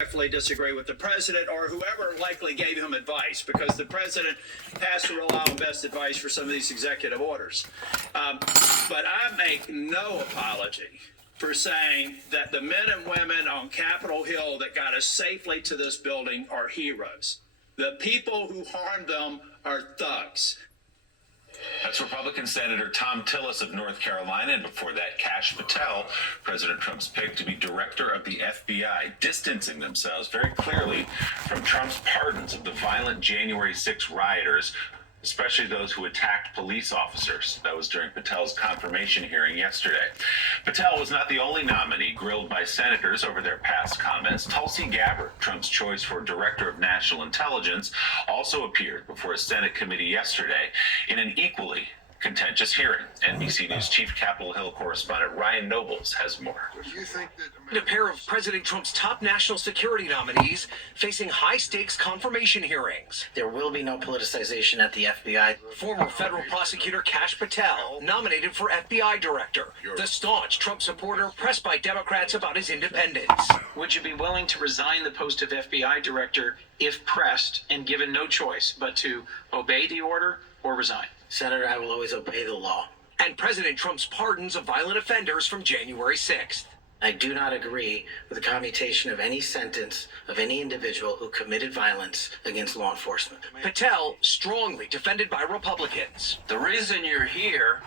respectfully disagree with the president or whoever likely gave him advice, because the president has to rely on best advice for some of these executive orders. But I make no apology for saying that the men and women on Capitol Hill that got us safely to this building are heroes. The people who harmed them are thugs. That's Republican Senator Tom Tillis of North Carolina, and before that, Kash Patel, President Trump's pick to be director of the FBI, distancing themselves very clearly from Trump's pardons of the violent January 6 rioters, especially those who attacked police officers. That was during Patel's confirmation hearing yesterday. Patel was not the only nominee grilled by senators over their past comments. Tulsi Gabbard, Trump's choice for Director of National Intelligence, also appeared before a Senate committee yesterday in an equally contentious hearing. NBC News Chief Capitol Hill correspondent Ryan Nobles has more. Do you think that A pair of President Trump's top national security nominees facing high-stakes confirmation hearings. There will be no politicization at the FBI. Former federal prosecutor Kash Patel, nominated for FBI director. The staunch Trump supporter pressed by Democrats about his independence. Would you be willing to resign the post of FBI director if pressed and given no choice but to obey the order or resign? Senator, I will always obey the law. And President Trump's pardons of violent offenders from January 6th. I do not agree with the commutation of any sentence of any individual who committed violence against law enforcement. Patel strongly defended by Republicans. The reason you're here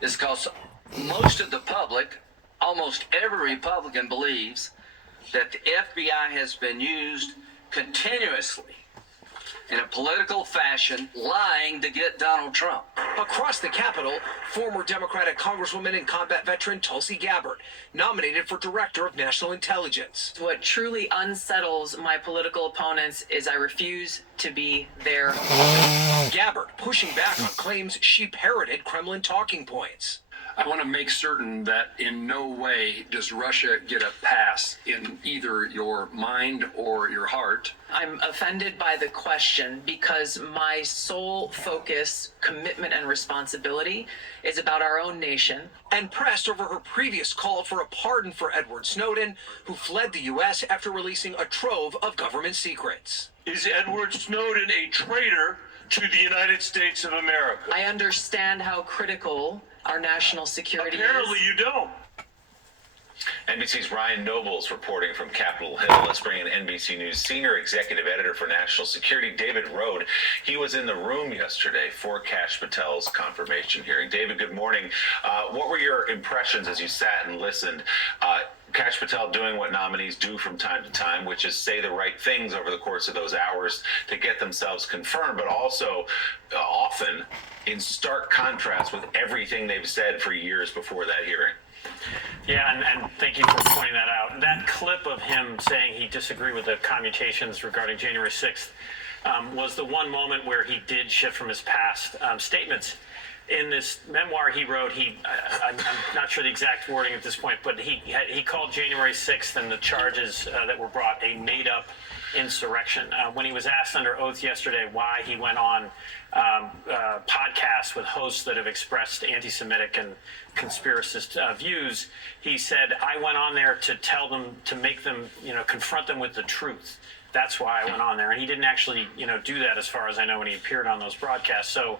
is because most of the public, almost every Republican, believes that the FBI has been used continuously in a political fashion, lying to get Donald Trump. Across the Capitol, former Democratic Congresswoman and combat veteran Tulsi Gabbard, nominated for Director of National Intelligence. What truly unsettles my political opponents is I refuse to be their Gabbard pushing back on claims she parroted Kremlin talking points. I want to make certain that in no way does Russia get a pass in either your mind or your heart. I'm offended by the question because my sole focus, commitment, and responsibility is about our own nation. And pressed over her previous call for a pardon for Edward Snowden, who fled the U.S. after releasing a trove of government secrets. Is Edward Snowden a traitor to the United States of America? I understand how critical our national security Apparently is. you don't. NBC's Ryan Nobles reporting from Capitol Hill. Let's bring in NBC News Senior Executive Editor for National Security, David Rode. He was in the room yesterday for Kash Patel's confirmation hearing. David, good morning. What were your impressions as you sat and listened? Kash Patel doing what nominees do from time to time, which is say the right things over the course of those hours to get themselves confirmed, but also often in stark contrast with everything they've said for years before that hearing. Yeah, and thank you for pointing that out. That clip of him saying he disagreed with the commutations regarding January 6th was the one moment where he did shift from his past statements. In this memoir he wrote, I'm not sure the exact wording at this point, but he called January 6th and the charges that were brought a made-up insurrection. When he was asked under oath yesterday why he went on podcasts with hosts that have expressed anti-Semitic and conspiracist views, he said, I went on there to tell them, to make them, confront them with the truth. That's why I went on there. And he didn't actually, do that as far as I know when he appeared on those broadcasts. So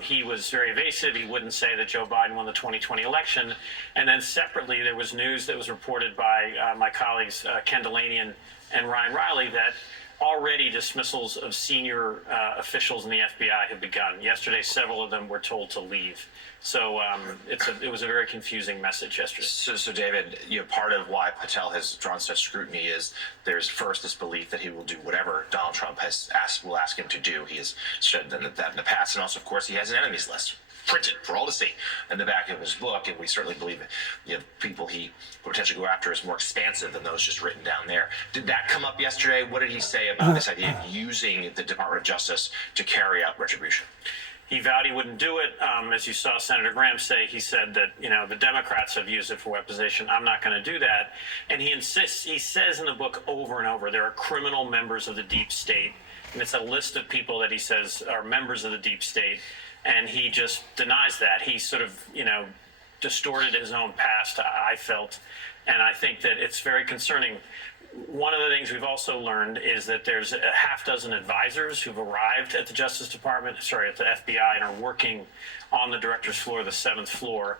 he was very evasive. He wouldn't say that Joe Biden won the 2020 election. And then separately, there was news that was reported by my colleagues, Ken Delaney and Ryan Riley, that already dismissals of senior officials in the FBI have begun. Yesterday, several of them were told to leave. So it was a very confusing message yesterday. So David, part of why Patel has drawn such scrutiny is there's first this belief that he will do whatever Donald Trump will ask him to do. He has said that in the past, and also, of course, he has an enemies list printed for all to see in the back of his book, and we certainly believe that people he potentially go after is more expansive than those just written down there. Did that come up yesterday? What did he say about this idea of using the Department of Justice to carry out retribution? He vowed he wouldn't do it. As you saw Senator Graham say, he said that, the Democrats have used it for weaponization. I'm not going to do that. And he insists, he says in the book over and over, there are criminal members of the deep state. And it's a list of people that he says are members of the deep state. And he just denies that. He sort of, distorted his own past, I felt. And I think that it's very concerning. one of the things we've also learned is that there's a half dozen advisors who've arrived at the at the FBI, and are working on the director's floor, the 7th floor.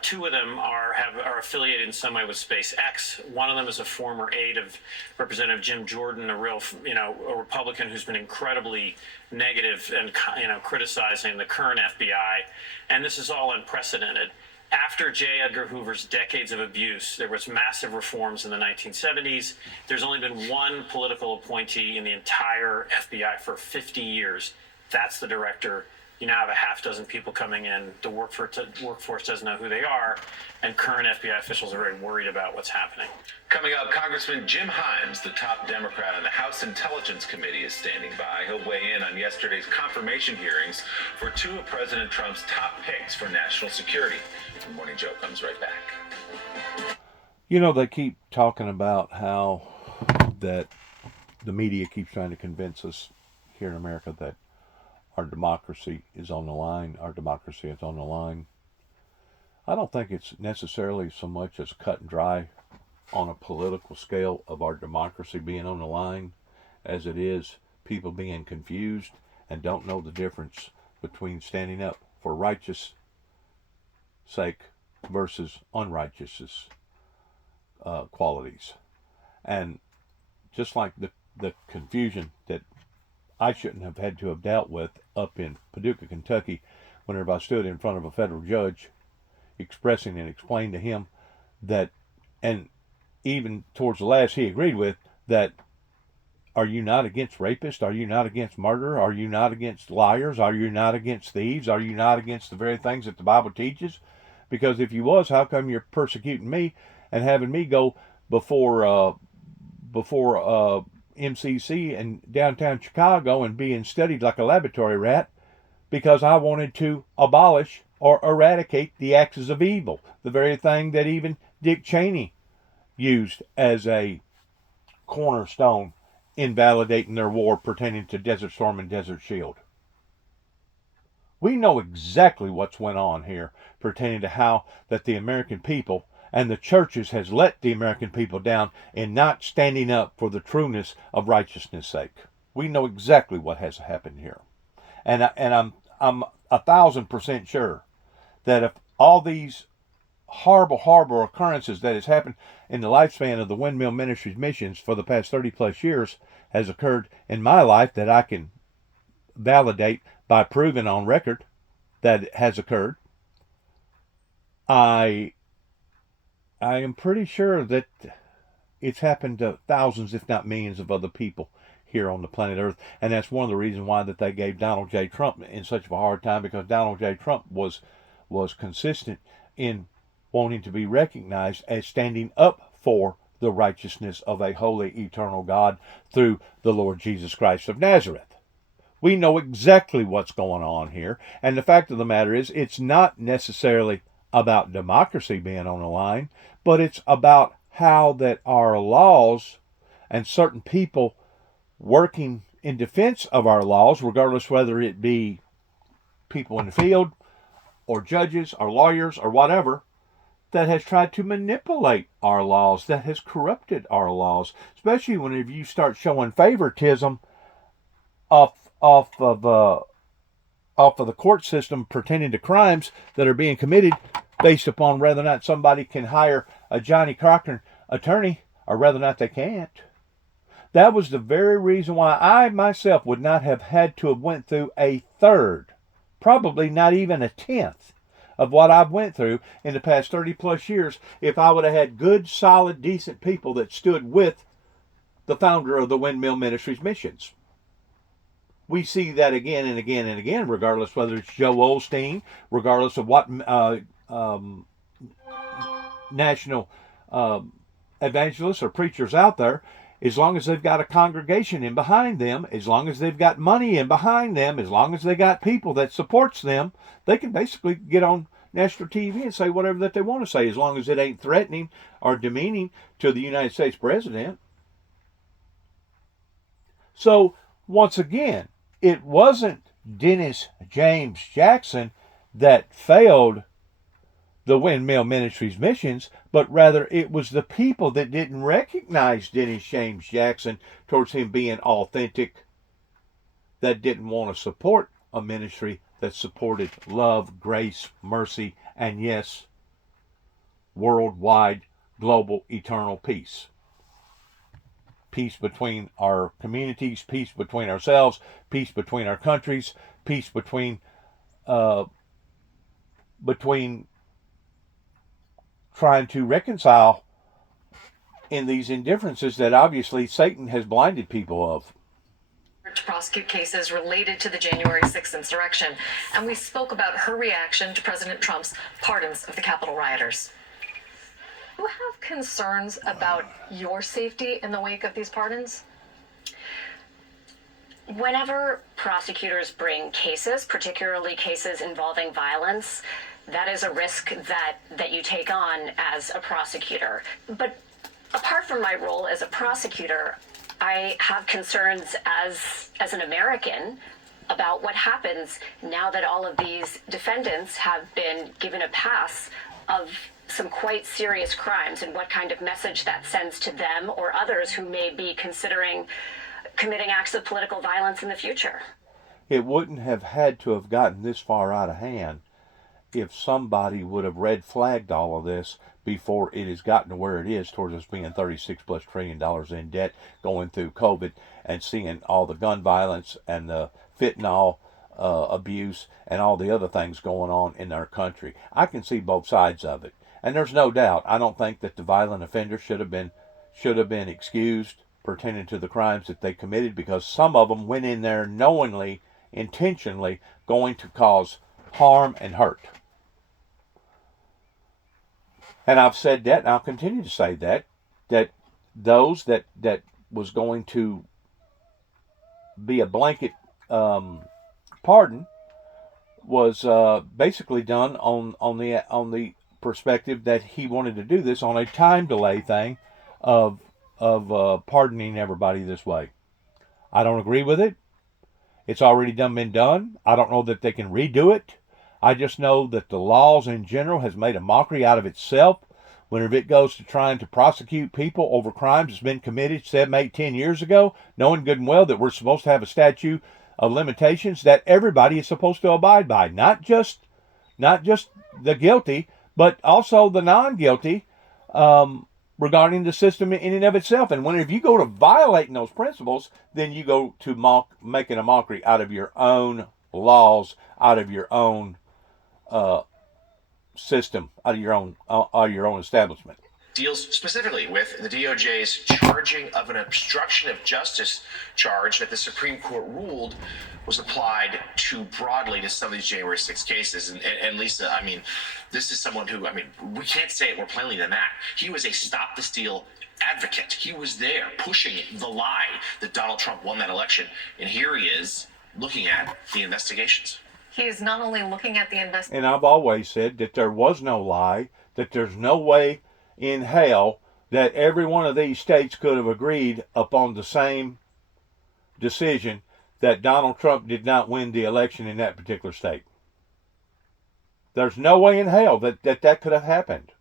Two of them are affiliated in some way with SpaceX. One of them is a former aide of Representative Jim Jordan, a Republican who's been incredibly negative and criticizing the current FBI. And this is all unprecedented. After J. Edgar Hoover's decades of abuse, there was massive reforms in the 1970s. There's only been one political appointee in the entire FBI for 50 years. That's the director. You now have a half dozen people coming in. The workforce doesn't know who they are, and current FBI officials are very worried about what's happening. Coming up, Congressman Jim Himes, the top Democrat on the House Intelligence Committee, is standing by. He'll weigh in on yesterday's confirmation hearings for two of President Trump's top picks for national security. The Morning Joe comes right back. You know, they keep talking about how that the media keeps trying to convince us here in America that our democracy is on the line. Our democracy is on the line. I don't think it's necessarily so much as cut and dry on a political scale of our democracy being on the line as it is people being confused and don't know the difference between standing up for righteous sake versus unrighteous qualities. And just like the confusion that I shouldn't have had to have dealt with up in Paducah, Kentucky, whenever I stood in front of a federal judge expressing and explained to him that, and even towards the last he agreed with, that are you not against rapists? Are you not against murder? Are you not against liars? Are you not against thieves? Are you not against the very things that the Bible teaches? Because if you was, how come you're persecuting me and having me go before MCC in downtown Chicago and being studied like a laboratory rat because I wanted to abolish or eradicate the axis of evil, the very thing that even Dick Cheney used as a cornerstone in validating their war pertaining to Desert Storm and Desert Shield. We know exactly what's went on here pertaining to how that the American people and the churches has let the American people down in not standing up for the trueness of righteousness' sake. We know exactly what has happened here. And I'm 1,000% sure that if all these horrible occurrences that has happened in the lifespan of the Windmill Ministries missions for the past 30 plus years has occurred in my life, that I can validate by proving on record that it has occurred, I am pretty sure that it's happened to thousands, if not millions, of other people here on the planet Earth. And that's one of the reasons why that they gave Donald J. Trump in such a hard time, because Donald J. Trump was consistent in wanting to be recognized as standing up for the righteousness of a holy, eternal God through the Lord Jesus Christ of Nazareth. We know exactly what's going on here. And the fact of the matter is, it's not necessarily about democracy being on the line, but it's about how that our laws and certain people working in defense of our laws, regardless whether it be people in the field or judges or lawyers or whatever, that has tried to manipulate our laws, that has corrupted our laws, especially whenever you start showing favoritism off of the court system pertaining to crimes that are being committed based upon whether or not somebody can hire a Johnny Cochran attorney or whether or not they can't. That was the very reason why I myself would not have had to have went through a third, probably not even a tenth, of what I've went through in the past 30 plus years if I would have had good, solid, decent people that stood with the founder of the Windmill Ministries missions. We see that again and again and again, regardless whether it's Joe Osteen, regardless of what national evangelists or preachers out there, as long as they've got a congregation in behind them, as long as they've got money in behind them, as long as they got people that supports them, they can basically get on national TV and say whatever that they want to say, as long as it ain't threatening or demeaning to the United States president. So, once again, it wasn't Dennis James Jackson that failed the Windmill Ministries missions, but rather it was the people that didn't recognize Dennis James Jackson towards him being authentic, that didn't want to support a ministry that supported love, grace, mercy, and yes, worldwide, global, eternal peace. Peace between our communities, peace between ourselves, peace between our countries, peace between trying to reconcile in these indifferences that obviously Satan has blinded people of. To prosecute cases related to the January 6th insurrection, and we spoke about her reaction to President Trump's pardons of the Capitol rioters. Do you have concerns about your safety in the wake of these pardons? Whenever prosecutors bring cases, particularly cases involving violence, that is a risk that you take on as a prosecutor. But apart from my role as a prosecutor, I have concerns as an American about what happens now that all of these defendants have been given a pass of some quite serious crimes, and what kind of message that sends to them or others who may be considering committing acts of political violence in the future. It wouldn't have had to have gotten this far out of hand if somebody would have red flagged all of this before it has gotten to where it is, towards us being $36+ trillion in debt, going through COVID and seeing all the gun violence and the fentanyl abuse and all the other things going on in our country. I can see both sides of it, and there's no doubt. I don't think that the violent offenders should have been excused pertaining to the crimes that they committed, because some of them went in there knowingly, intentionally going to cause harm and hurt. And I've said that, and I'll continue to say that those that was going to be a blanket pardon was basically done on the perspective that he wanted to do this on a time delay thing of pardoning everybody this way. I don't agree with it. It's already been done. I don't know that they can redo it. I just know that the laws in general has made a mockery out of itself whenever it goes to trying to prosecute people over crimes that's been committed 7, 8, 10 years ago, knowing good and well that we're supposed to have a statute of limitations that everybody is supposed to abide by, not just the guilty, but also the non-guilty, regarding the system in and of itself. And whenever you go to violating those principles, then you go to making a mockery out of your own laws, out of your own system, out of your own establishment. Deals specifically with the DOJ's charging of an obstruction of justice charge that the Supreme Court ruled was applied too broadly to some of these January 6 cases. And Lisa, I mean, this is someone who, I mean, we can't say it more plainly than that. He was a stop the steal advocate. He was there pushing the lie that Donald Trump won that election. And here he is looking at the investigations. He is not only looking at the investigation. And I've always said that there was no lie, that there's no way in hell that every one of these states could have agreed upon the same decision that Donald Trump did not win the election in that particular state. There's no way in hell that could have happened.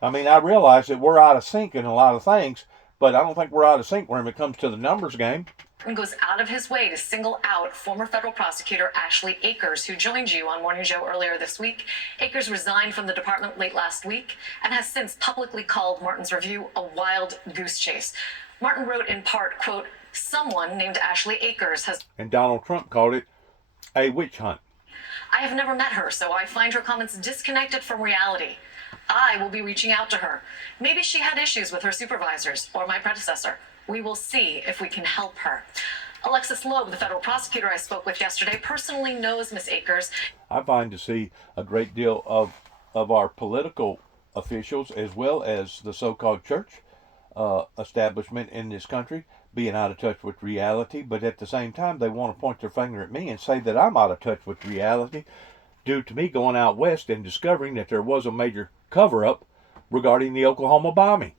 I mean, I realize that we're out of sync in a lot of things, but I don't think we're out of sync when it comes to the numbers game. And goes out of his way to single out former federal prosecutor Ashley Akers, who joined you on Morning Joe earlier this week. Akers resigned from the department late last week and has since publicly called Martin's review a wild goose chase. Martin wrote in part, quote, "Someone named Ashley Akers has..." And Donald Trump called it a witch hunt. "I have never met her, so I find her comments disconnected from reality. I will be reaching out to her. Maybe she had issues with her supervisors or my predecessor. We will see if we can help her." Alexis Loeb, the federal prosecutor I spoke with yesterday, personally knows Miss Akers. I find to see a great deal of our political officials, as well as the so-called church establishment in this country, being out of touch with reality, but at the same time they want to point their finger at me and say that I'm out of touch with reality due to me going out west and discovering that there was a major cover-up regarding the Oklahoma bombing.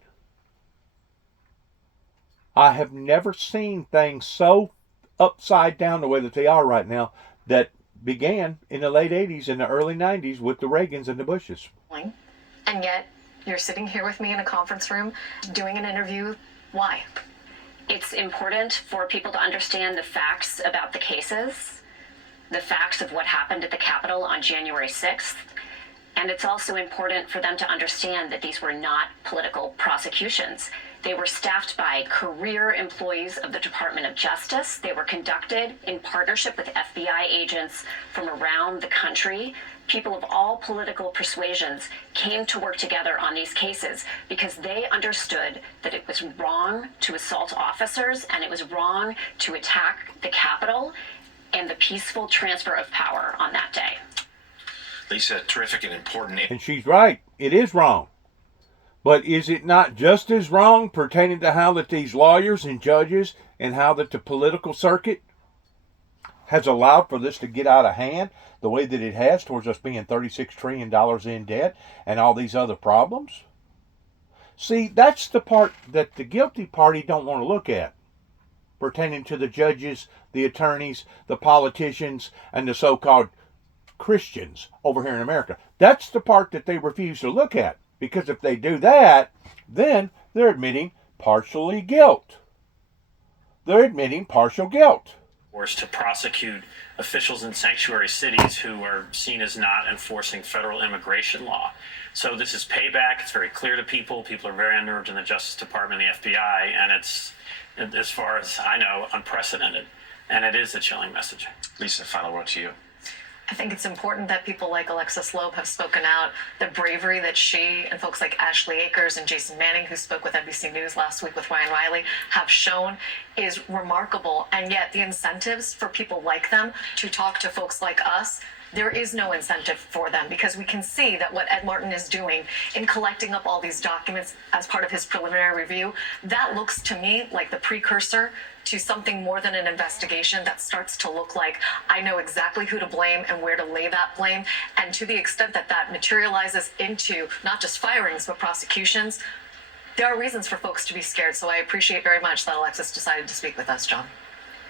I have never seen things so upside down the way that they are right now, that began in the late 80s and the early 90s with the Reagans and the Bushes. And yet, you're sitting here with me in a conference room doing an interview. Why? It's important for people to understand the facts about the cases, the facts of what happened at the Capitol on January 6th. And it's also important for them to understand that these were not political prosecutions. They were staffed by career employees of the Department of Justice. They were conducted in partnership with FBI agents from around the country. People of all political persuasions came to work together on these cases because they understood that it was wrong to assault officers and it was wrong to attack the Capitol and the peaceful transfer of power on that day. Lisa, terrific and important. And she's right. It is wrong. But is it not just as wrong pertaining to how that these lawyers and judges and how that the political circuit has allowed for this to get out of hand the way that it has towards us being $36 trillion in debt and all these other problems? See, that's the part that the guilty party don't want to look at, pertaining to the judges, the attorneys, the politicians, and the so-called Christians over here in America. That's the part that they refuse to look at, because if they do that, then they're admitting partially guilt. They're admitting partial guilt. To prosecute officials in sanctuary cities who are seen as not enforcing federal immigration law. So this is payback. It's very clear to people. People are very unnerved in the Justice Department and the FBI, and it's, as far as I know, unprecedented. And it is a chilling message. Lisa, final word to you. I think it's important that people like Alexis Loeb have spoken out. The bravery that she and folks like Ashley Akers and Jason Manning, who spoke with NBC News last week with Ryan Riley, have shown is remarkable. And yet the incentives for people like them to talk to folks like us, there is no incentive for them, because we can see that what Ed Martin is doing in collecting up all these documents as part of his preliminary review, that looks to me like the precursor to something more than an investigation that starts to look like, I know exactly who to blame and where to lay that blame. And to the extent that that materializes into not just firings, but prosecutions, there are reasons for folks to be scared. So I appreciate very much that Alexis decided to speak with us, John.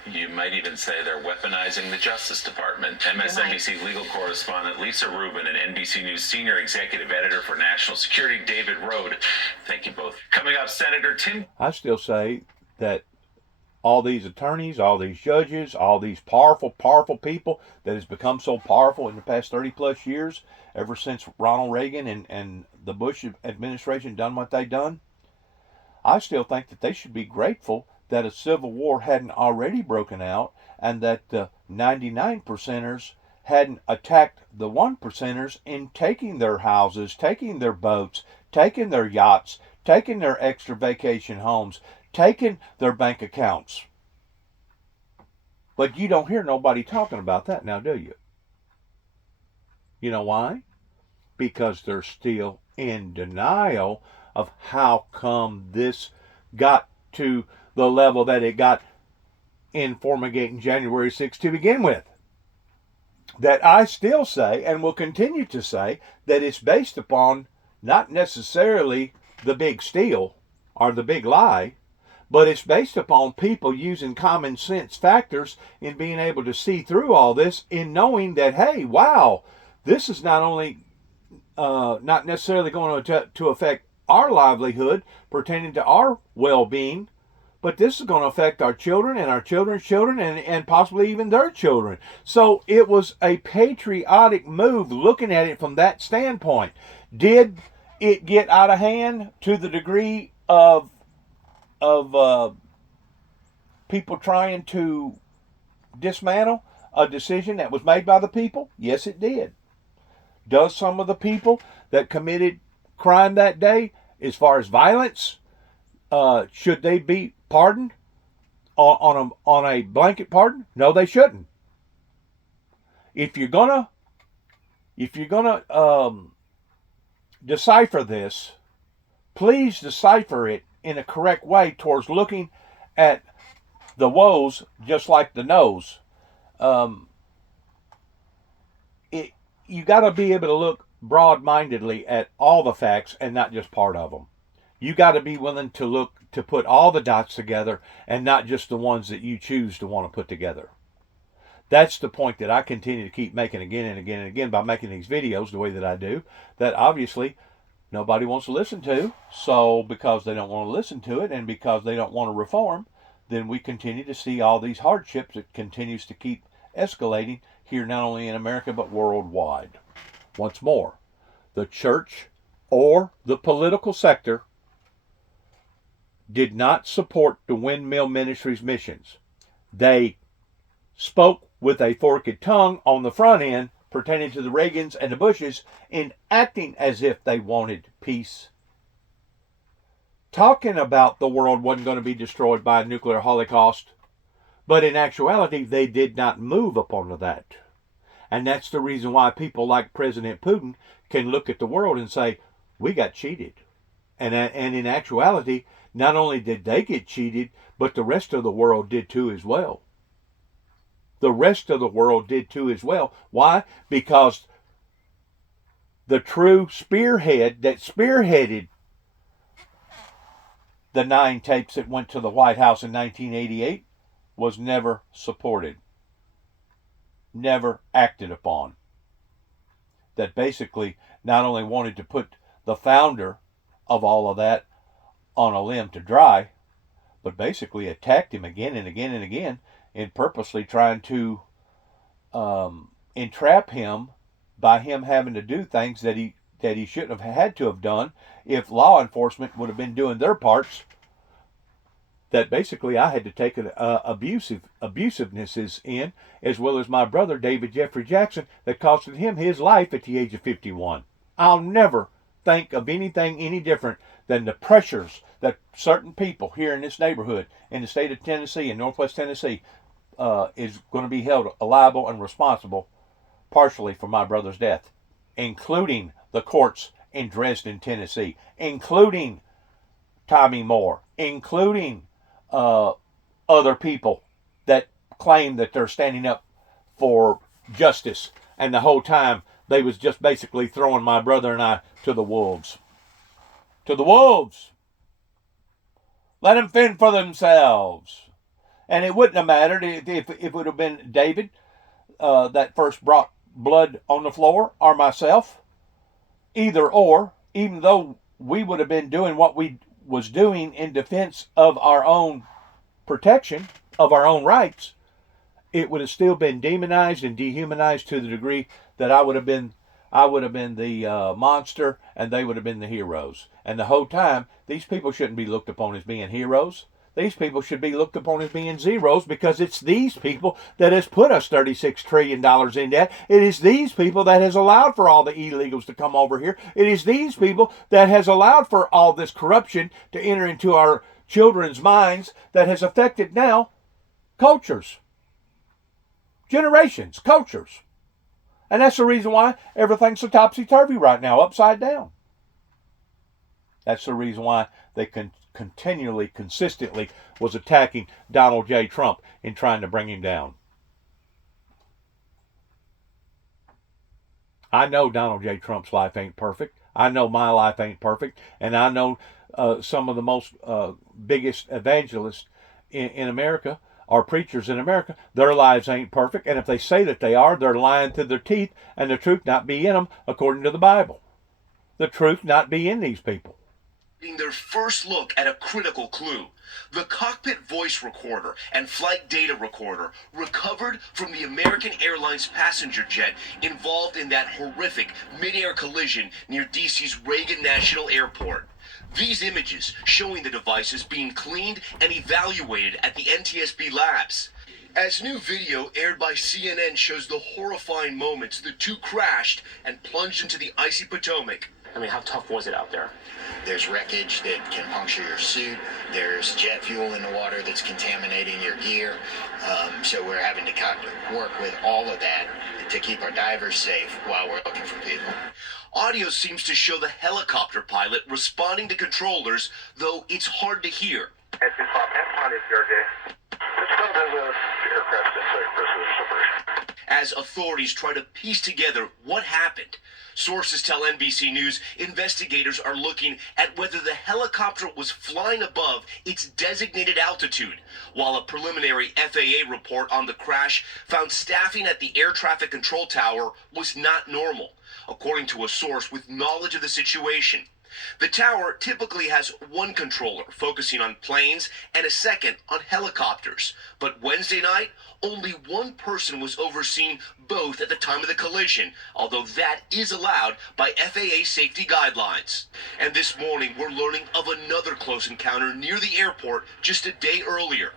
You might even say they're weaponizing the Justice Department. MSNBC legal correspondent Lisa Rubin and NBC News senior executive editor for national security David Rode. Thank you both. Coming up, Senator Tim. I still say that all these attorneys, all these judges, all these powerful people that has become so powerful in the past 30 plus years, ever since Ronald Reagan and the Bush administration done what they done, I still think that they should be grateful that a civil war hadn't already broken out and that the 99%ers hadn't attacked the 1%ers in taking their houses, taking their boats, taking their yachts, taking their extra vacation homes, taking their bank accounts. But you don't hear nobody talking about that now, do you? You know why? Because they're still in denial of how come this got to the level that it got in Formigating January 6th to begin with. That I still say, and will continue to say, that it's based upon not necessarily the big steal or the big lie, but it's based upon people using common sense factors in being able to see through all this, in knowing that, hey, wow, this is not only not necessarily going to affect our livelihood pertaining to our well-being, but this is going to affect our children and our children's children and possibly even their children. So it was a patriotic move looking at it from that standpoint. Did it get out of hand to the degree of people trying to dismantle a decision that was made by the people? Yes, it did. Does some of the people that committed crime that day, as far as violence, should they be pardoned on a blanket pardon? No, they shouldn't. If you're gonna decipher this, please decipher it in a correct way towards looking at the woes just like the no's. You got to be able to look broad-mindedly at all the facts and not just part of them. You got to be willing to put all the dots together and not just the ones that you choose to want to put together. That's the point that I continue to keep making again and again and again by making these videos the way that I do, that obviously nobody wants to listen to. So because they don't want to listen to it and because they don't want to reform, then we continue to see all these hardships that continues to keep escalating here, not only in America but worldwide. Once more, the church or the political sector did not support the Windmill Ministries missions. They spoke with a forked tongue on the front end pertaining to the Reagans and the Bushes in acting as if they wanted peace, talking about the world wasn't going to be destroyed by a nuclear holocaust, but in actuality they did not move upon that. And that's the reason why people like President Putin can look at the world and say, we got cheated. And in actuality, not only did they get cheated, but the rest of the world did too as well. The rest of the world did too as well. Why? Because the true spearhead that spearheaded the 9 tapes that went to the White House in 1988 was never supported, never acted upon. That basically not only wanted to put the founder of all of that on a limb to dry, but basically attacked him again and again and again in purposely trying to entrap him by him having to do things that he shouldn't have had to have done if law enforcement would have been doing their parts. That basically I had to take an abusivenesses in, as well as my brother David Jeffrey Jackson, that costed him his life at the age of 51. I'll never think of anything any different than the pressures that certain people here in this neighborhood, in the state of Tennessee, in Northwest Tennessee, is going to be held liable and responsible partially for my brother's death, including the courts in Dresden, Tennessee, including Tommy Moore, including other people that claim that they're standing up for justice, and the whole time they was just basically throwing my brother and I to the wolves. To the wolves! Let them fend for themselves. And it wouldn't have mattered if it would have been David that first brought blood on the floor, or myself. Either or, even though we would have been doing what we was doing in defense of our own protection, of our own rights, it would have still been demonized and dehumanized to the degree that I would have been the monster and they would have been the heroes. And the whole time, these people shouldn't be looked upon as being heroes. These people should be looked upon as being zeros, because it's these people that has put us $36 trillion in debt. It is these people that has allowed for all the illegals to come over here. It is these people that has allowed for all this corruption to enter into our children's minds, that has affected now cultures, generations, cultures. And that's the reason why everything's so topsy-turvy right now, upside down. That's the reason why they continually, consistently was attacking Donald J. Trump in trying to bring him down. I know Donald J. Trump's life ain't perfect. I know my life ain't perfect. And I know some of the most biggest evangelists in America, or preachers in America, their lives ain't perfect. And if they say that they are, they're lying through their teeth, and the truth not be in them according to the Bible. The truth not be in these people. Their first look at a critical clue. The cockpit voice recorder and flight data recorder recovered from the American Airlines passenger jet involved in that horrific mid-air collision near DC's Reagan National Airport. These images showing the devices being cleaned and evaluated at the NTSB labs. As new video aired by CNN shows the horrifying moments the two crashed and plunged into the icy Potomac. I mean, how tough was it out there? There's wreckage that can puncture your suit. There's jet fuel in the water that's contaminating your gear. So we're having to work with all of that to keep our divers safe while we're looking for people. Audio seems to show the helicopter pilot responding to controllers, though it's hard to hear. This is aircraft in sight for Supervision. as authorities try to piece together what happened. Sources tell NBC News investigators are looking at whether the helicopter was flying above its designated altitude, while a preliminary FAA report on the crash found staffing at the air traffic control tower was not normal, according to a source with knowledge of the situation. The tower typically has one controller focusing on planes and a second on helicopters. But Wednesday night, only one person was overseeing both at the time of the collision, although that is allowed by FAA safety guidelines. And this morning, we're learning of another close encounter near the airport just a day earlier.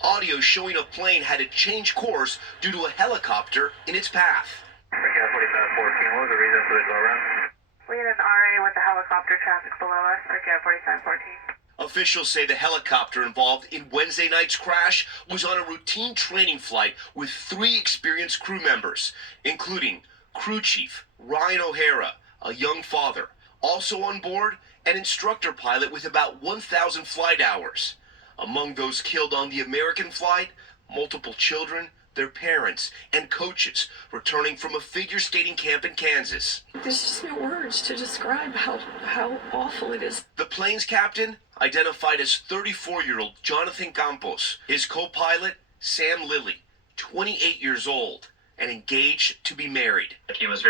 Audio showing a plane had to change course due to a helicopter in its path. 4514, what was the reason for the go-around? We had an RA with the helicopter traffic below us, RKO 4714. Officials say the helicopter involved in Wednesday night's crash was on a routine training flight with 3 experienced crew members, including crew chief Ryan O'Hara, a young father. Also on board, an instructor pilot with about 1,000 flight hours. Among those killed on the American flight, multiple children, their parents, and coaches returning from a figure skating camp in Kansas. There's just no words to describe how awful it is. The plane's captain, identified as 34-year-old Jonathan Campos. His co-pilot, Sam Lilly, 28 years old, and engaged to be married. He was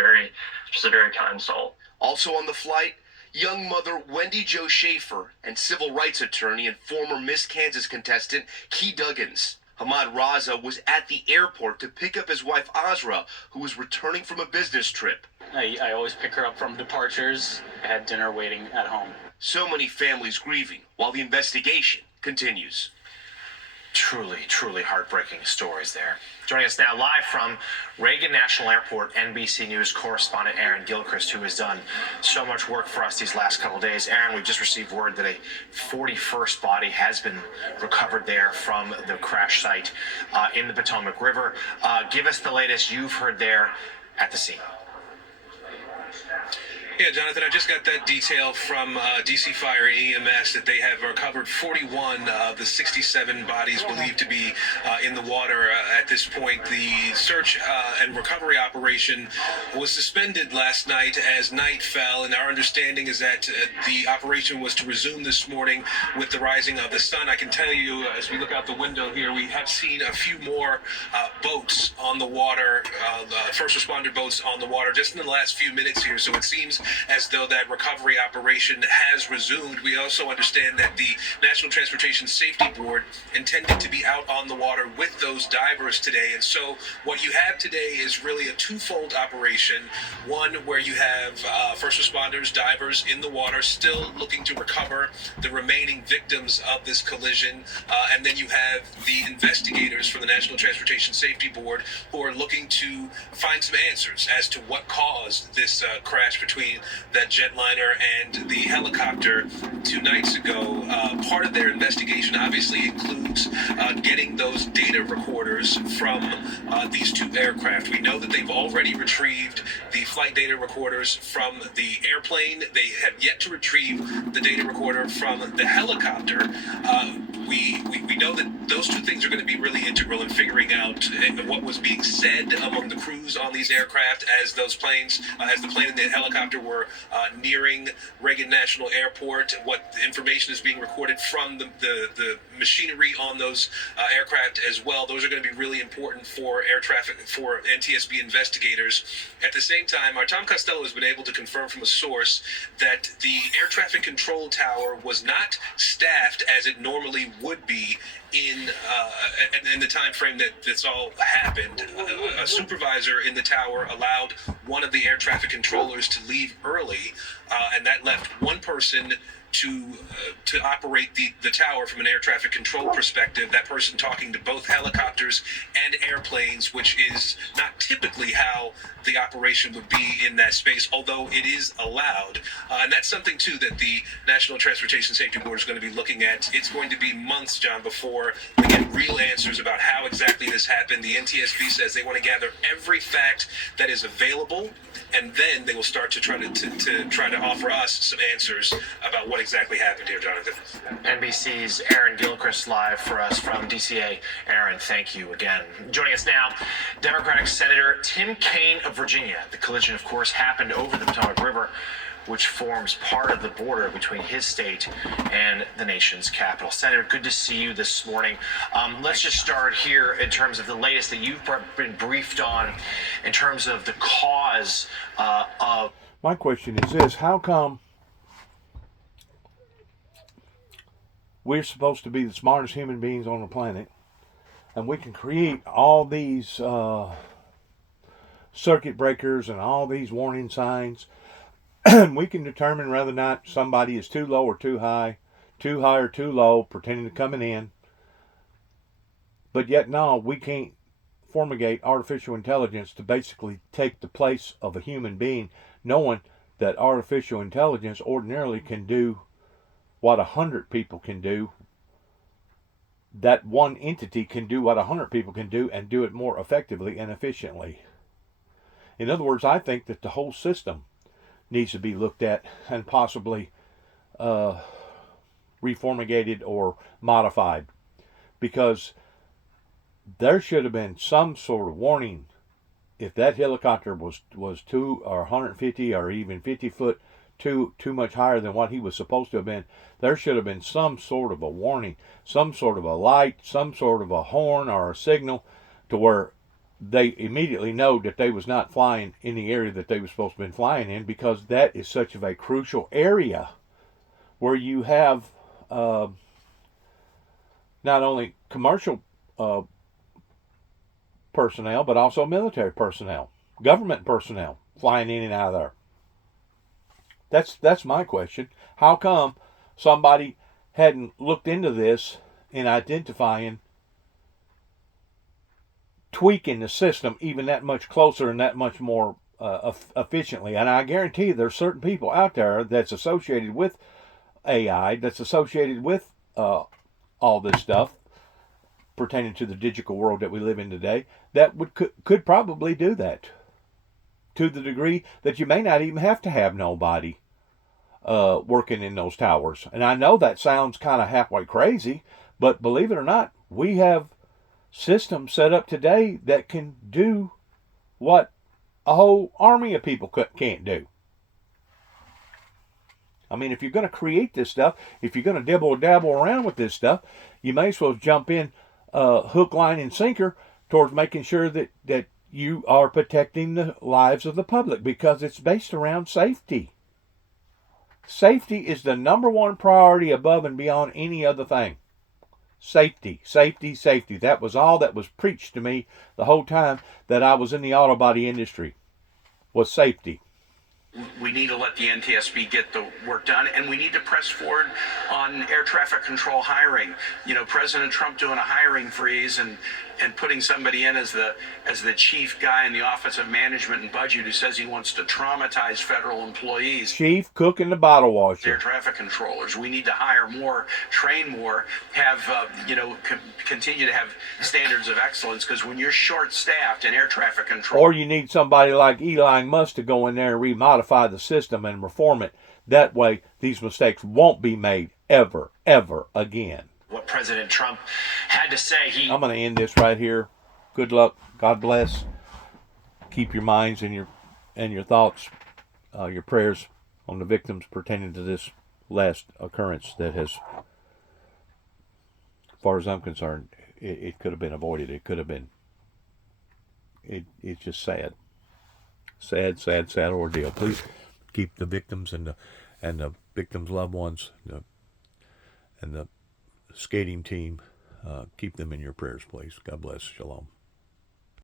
just a very kind soul. Also on the flight, young mother Wendy Jo Schaefer and civil rights attorney and former Miss Kansas contestant Key Duggins. Hamad Raza was at the airport to pick up his wife Azra, who was returning from a business trip. I always pick her up from departures. I had dinner waiting at home. So many families grieving while the investigation continues. Truly heartbreaking stories there. Joining us now live from Reagan National Airport, NBC News correspondent Aaron Gilchrist, who has done so much work for us these last couple of days. Aaron, we've just received word that a 41st body has been recovered there from the crash site in the Potomac River. Give us the latest you've heard there at the scene. Yeah, Jonathan, I just got that detail from DC Fire and EMS that they have recovered 41 of the 67 bodies believed to be in the water at this point. The search and recovery operation was suspended last night as night fell, and our understanding is that the operation was to resume this morning with the rising of the sun. I can tell you, as we look out the window here, we have seen a few more boats on the water, first responder boats on the water just in the last few minutes here, so it seems as though that recovery operation has resumed. We also understand that the National Transportation Safety Board intended to be out on the water with those divers today. And so what you have today is really a twofold operation. One where you have first responders, divers in the water still looking to recover the remaining victims of this collision. And then you have the investigators from the National Transportation Safety Board who are looking to find some answers as to what caused this crash between that jetliner and the helicopter 2 nights ago. Part of their investigation obviously includes getting those data recorders from these 2 aircraft. We know that they've already retrieved the flight data recorders from the airplane. They have yet to retrieve the data recorder from the helicopter. We know that those 2 things are going to be really integral in figuring out what was being said among the crews on these aircraft as those planes, as the plane and the helicopter were nearing Reagan National Airport, what information is being recorded from the machinery on those aircraft as well. Those are going to be really important for air traffic, for NTSB investigators. At the same time, our Tom Costello has been able to confirm from a source that the air traffic control tower was not staffed as it normally would be in the time frame that this all happened. A supervisor in the tower allowed one of the air traffic controllers to leave early, and that left one person to operate the tower from an air traffic control perspective. That person talking to both helicopters and airplanes, which is not typically how the operation would be in that space, although it is allowed. And that's something, too, that the National Transportation Safety Board is going to be looking at. It's going to be months, John, before we get real answers about how exactly this happened. The NTSB says they want to gather every fact that is available, and then they will start to try to offer us some answers about what what exactly happened here, Jonathan. NBC's Aaron Gilchrist live for us from DCA. Aaron, thank you again. Joining us now, Democratic Senator Tim Kaine of Virginia. The collision, of course, happened over the Potomac River, which forms part of the border between his state and the nation's capital. Senator, good to see you this morning. Let's just start here in terms of the latest that you've been briefed on in terms of the cause of... My question is this: how come we're supposed to be the smartest human beings on the planet, and we can create all these circuit breakers and all these warning signs, and we can determine whether or not somebody is too low or too high or too low, pretending to coming in, but yet no, we can't formulate artificial intelligence to basically take the place of a human being, knowing that artificial intelligence ordinarily can do what 100 people can do. That one entity can do what 100 people can do, and do it more effectively and efficiently. In other words, I think that the whole system needs to be looked at and possibly reformulated or modified, because there should have been some sort of warning. If that helicopter was 2 or 150 or even 50 foot too much higher than what he was supposed to have been, there should have been some sort of a warning, some sort of a light, some sort of a horn or a signal, to where they immediately know that they was not flying in the area that they were supposed to have been flying in, because that is such of a crucial area where you have not only commercial personnel, but also military personnel, government personnel flying in and out of there. That's my question. How come somebody hadn't looked into this in identifying, tweaking the system even that much closer and that much more efficiently? And I guarantee you there's certain people out there that's associated with AI, that's associated with all this stuff pertaining to the digital world that we live in today, that could probably do that, to the degree that you may not even have to have nobody working in those towers. And I know that sounds kind of halfway crazy, but believe it or not, we have systems set up today that can do what a whole army of people can't do. I mean, if you're going to create this stuff, if you're going to dabble around with this stuff, you may as well jump in hook, line, and sinker towards making sure that you are protecting the lives of the public, because it's based around safety. Safety is the number one priority above and beyond any other thing. Safety, safety, safety. That was all that was preached to me the whole time that I was in the auto body industry, was safety. We need to let the NTSB get the work done, and we need to press forward on air traffic control hiring. You know, President Trump doing a hiring freeze and putting somebody in as the chief guy in the Office of Management and Budget, who says he wants to traumatize federal employees. Chief cook and the bottle washer. Air traffic controllers. We need to hire more, train more, have continue to have standards of excellence, because when you're short-staffed in air traffic control, or you need somebody like Elon Musk to go in there and remodify the system and reform it. That way, these mistakes won't be made ever again. What President Trump had to say. I'm going to end this right here. Good luck. God bless. Keep your minds and your thoughts, your prayers on the victims pertaining to this last occurrence that has, as far as I'm concerned, it could have been avoided. It could have been. It's just sad. Sad ordeal. Please keep the victims and the victims' loved ones and the skating team, keep them in your prayers, please. God bless. Shalom.